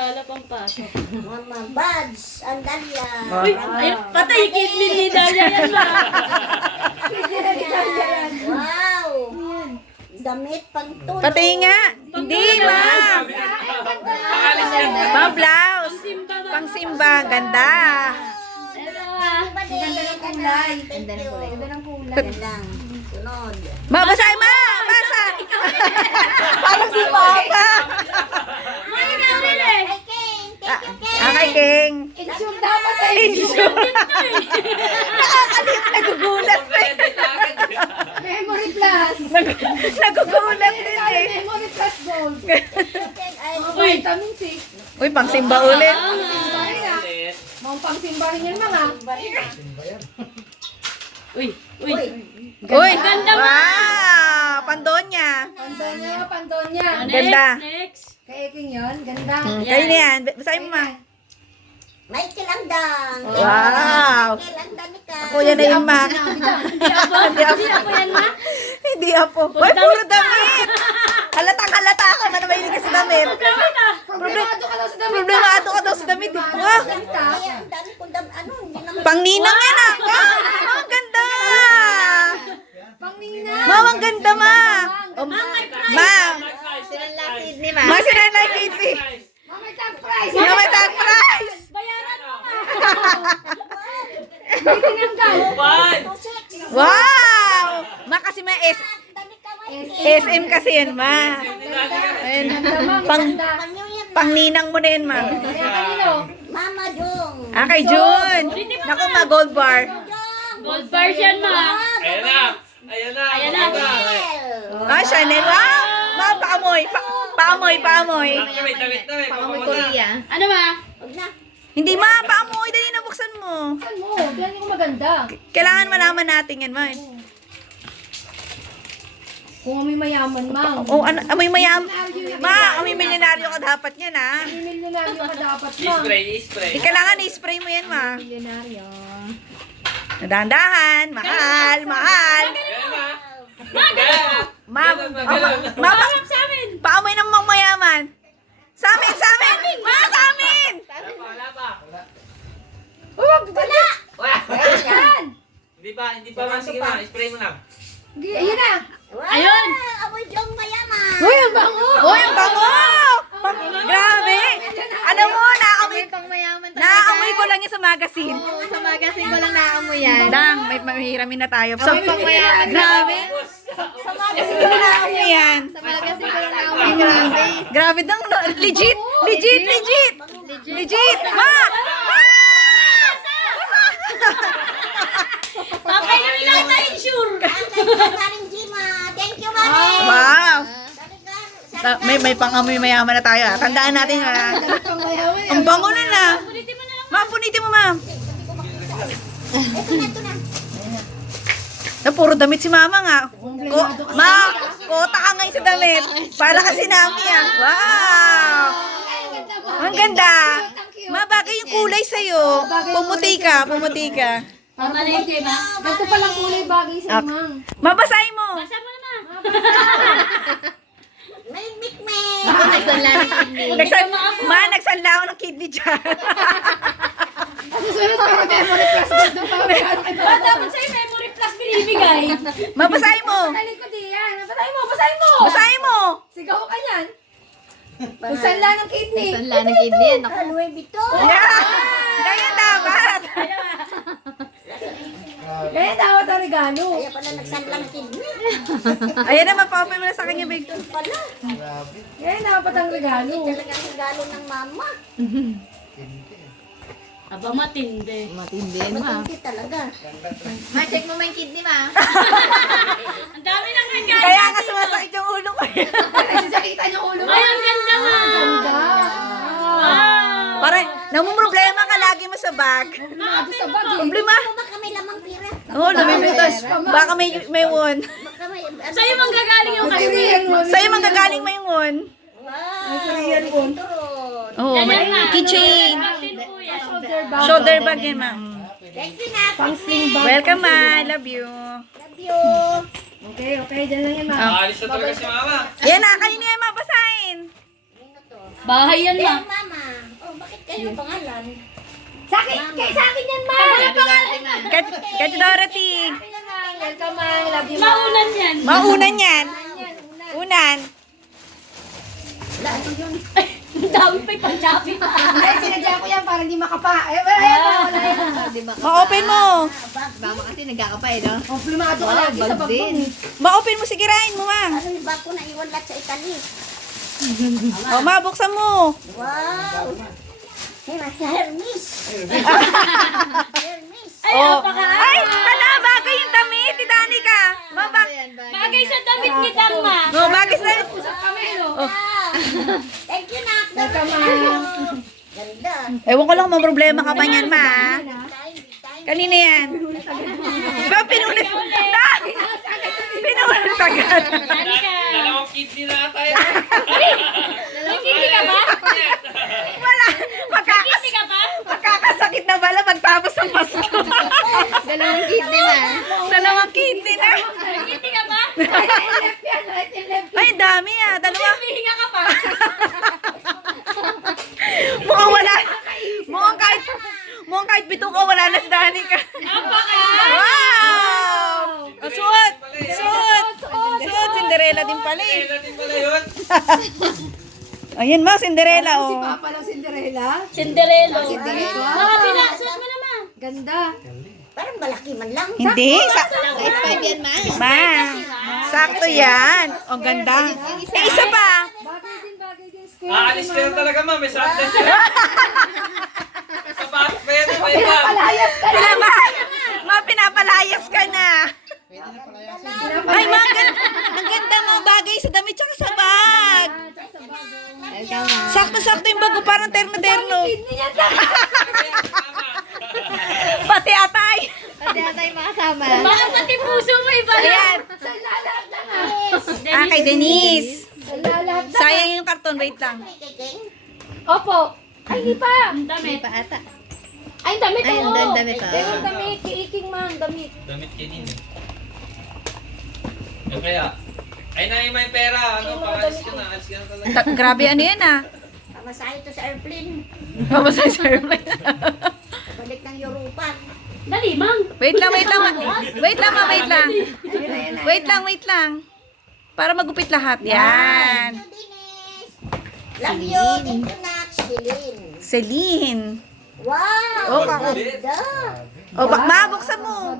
Wala pang pasok. Mama Buds, Andalia. Uy, ay, patay, kidney ni Dalia yan ba? Wow! Damit pang tulog. Pati nga. Hindi, ma'am. Ma'am, blouse. Pang simba. Ganda. Ganda ng kulay. Ganda ng kulay. Ganda ng kulay. Ganda. Sunod. Ma, basahin, ma. Basa. Parang si Mama. Ay, ikaw rin eh. Hey, King! Thank you, King! Kay King. Insyum dapat sa Insyum. Nakakalit. Nagugulat pa eh. Memory Plus. Nagugulat din eh. Memory Plus Gold. Ay, Vitamin C. Uy, pang simba ulit. Mga pangsimba rin yan mga. Uy, uy. Uy, Ganda, ma. wow. Pandonya. Pandonya. Ganda. Next. Kay King yun. Ganda. Kayo na yan. Basahin mo, ma. Michael Langdang. Wow. Michael Langdang ka. Kuya na yun, ma. Hindi ako yan, ma. Hindi ako. Uy, puro damit. Halata ka na mahilig ka sa damit. Problemado ka daw sa damit. Problemado ka daw sa damit. Wow. Kaya ang dami kong ano, hindi naman. Pangninang yan ah. Wow, ang ganda. Pangnina. Ma'am, ang ganda, ma. Ma'am. Sinalakid ni Ma. Ma, sinanay Kitty. Mamay tag price. Ma'am, may tag price. Bayaran mo, ma. May tinanggal. Wow. Ma, kasi may Dami ka, Michael. SM kasi yan, ma. Ayun. Pangninang mo na yan, ma. Kaya kanino? Mama Jong. Ah, kay June. Naku, ma, gold bar. Gold bar yan, ma. Ayan na! Ayan na! Ayan na. Ah, Chanel. Wow. Ma, paamoy. Paamoy. Damit na eh! Pangamoy Korea. Ano, ma? Huwag na. Hindi, ma. Paamoy. Dali na, buksan mo. Saan mo? Yan yung maganda. Kailangan malaman natin yan, ma. Kung may mayaman, Mang. Oh, ano, amoy mayam. Ma, amoy milyonaryo ka dapat yan, ha. May milyonaryo ka dapat, Mang. Spray! Di kailangan i-spray mo yan, ma. Milyonaryo. Dahan-dahan. Mahal. Ayan na! Ma, Ganun. ma, sa amin. Paamoy ng mga mayaman. Sa amin. Ma, sa amin. Wala pa! Huwag! Wala! Wala! Hindi pa man. Sige na, spray mo lang. Ayun na! Wow! Ayun. Amoy Jong mayaman. Uy, ang bango! Uy, ang bango. Grabe. Alam mo, naamoy ko lang yan sa magazine. Sa magazine ko lang naamoy yan. Dang, may mahiramin na tayo. So, Amoy pang mayaman. grabe. Sa magazine ko lang naamoy yan. Sa magazine ko lang naamoy. Grabe. Grabe dang, legit. Ma! Okay na lang na insure. Ang ganda ka rin, Jima. Thank you, Mami. Wow. Talagang, May pang-amoy mayaman na tayo. Tandaan natin, ha. Pang mayaman. Ang bango na na. Punitin mo na lang. Ma'am, punitin mo, ma'am. ito na. Na puro damit si mama nga. Kota ka ngayon sa damit. Para kasi namin yan. Wow! Ang ganda. Ma, bagay yung kulay sa'yo. Pumuti ka. Pamalente, ma. Ganito palang kulay bagay sa Mang. Mabasahin mo. Basa mo na, ma. May mikmek. Nagsanla ako ng kidney dyan. Ang susunod ko yung memory plus gold ng pamilya. Ba, dapat sa'yo memory plus binibigay. Mabasahin mo. Talig ko diyan. Basahin mo. Basahin mo. Sigaw ka yan. Magsanla ng kidney. Louis Vuitton. Yeah. Ganyan dapat. Kaya dapat ang regalo. Kaya pala nagsanlang kidney. Ayan na, mapa-open mo na sa kanya, big. Pala. Kaya dapat ang regalo. Talagang regalo ng mama. Aba, matindi. Matindi talaga. Ma-check mo yung kidney, Ma. Ang dami ng regalo. Kaya nga sumasakit yung ulo ko. Nagsisakita niyo ulo mo. Ay, ang ganda, ma. Ganda. Wow. Parang, namumroblema ka lagi mo sa bag. Mati sa bag eh. Problema? Baka may lamang pira. Oo, lumimitas. Baka may won. Baka may... Sa'yo manggagaling yung kasi. Sa'yo manggagaling may won. Wow! Korean phone. Turun. Oo, may keychain. Shoulder bag. Shoulder bag yan, ma'am. Thank you na. Pang sling bag. Welcome, ma. Love you. Love you. Okay. Dyan lang yan, Ma. Alis na talaga si mama. Yan na, kayo niya mabasahin. Ano to? Bahay yan, ma. Mama. Kayo pangalan. Sa akin yan, ma! Kati Dorothy. Welcome, ma. Love you, ma. Maunan yan. Maunan yan. Unan. Ang dami pa yung pang-shopping. Ay, sinadya ko yan para hindi makapa. Ay, wala yan. Ma-open mo. Mama kasi nagkakapay, no? Oh, plumado ka lagi sa bagbong. Ma-open mo, sigirain mo, ma. Ano yung bag ko na iwan lahat sa Italy? O, ma, buksan mo. Wow! Sa Hermes. Hermes. Ay, Oh. napaka- Ay, hala, bagay yung damit. Ni Danica. Ma, Bagay sa damit ni Dangma. no, bagay sa... Wow! Thank you, Nak. Ganda. Ewan ko lang kung may problema ka pa niyan, ma. Kanina yan. Ba, pinulit. Pinulit agad. Danica. Dalawang kidney na tayo. Nagkiti ka ba? Wala. Nagkiti ka ba? Magkakasakit na bala pagtapos ng Pasko. Dalawang kidney na. Dalawang kidney na. Nagkiti ka ba? Ay, dami ah. Dalawa. Hihinga ka pa. Mukhang wala. Mukhang kahit bituka wala na si Danica. Napaka. Wow! Ang suot! Suot! Suot! Cinderella din pala eh. Kailan din pala yun? Ayun ma, Cinderella Si oh. Papa lang Cinderella. Cinderella. Cinderella. Mga pinasuot mo naman. Ganda. Parang malaki man lang. Hindi. Size 5 yan, ma. Ma, sakto yan. Ang ganda. Eh, isa pa. Bagay din. Square. Aalis ka na talaga, ma. May sandal siya. Sa back, pwede, pwede. Palayas ka na. Pinapalayas ka na. Ay, ma, ang ganda mo. Bagay sa damit tsaka sa bag. Sakto-sakto yung bag ko. Parang terno-terno. Pati atay. Pati tayo makasama. Baka pati puso mo iba yan. Ayan. Ah, kay Denise. Lahat na. Sayang yung karton. Wait lang. Opo. Ay, hindi pa. Ang damit. Pa ata. Ay, damit Ay, oo. ang damit, ah. Pero damit. Kiiking, ma'am. Damit. Damit kinin eh. Yung kaya, ay na may pera. Ano, pakalis ka na. Alis ka na talaga. Grabe ano yan ah. Pamasahe to sa airplane. Pamasay sa airplane. Balik ng Europa. Dali, mang. Wait lang. Wait lang, wait lang. Para magupit lahat. Yan. Denise. Love you. Thank you, Nak. Celine. Celine. Wow! Oh, Ganda! O, mabuksan mo.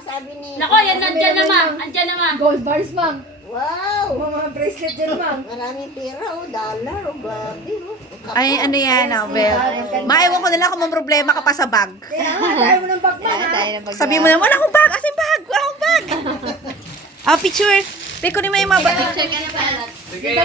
Sabi ni... Nako, yan nandyan na, ma. Andyan na, ma. Gold bars, ma'am. Wow! Mga bracelet dyan, ma'am. Maraming pera, oh. Dollar, oh. Grabe, oh. Ay, ano yan, Bel? Maewan ko nila kung may problema ka pa sa bag. Kaya nga, tayo mo ng bag, ma'am. ha? Sabi mo na, wala akong bag. Asin bag? Wala akong bag. Ah, picture. Teko ni may mga bag. Sige.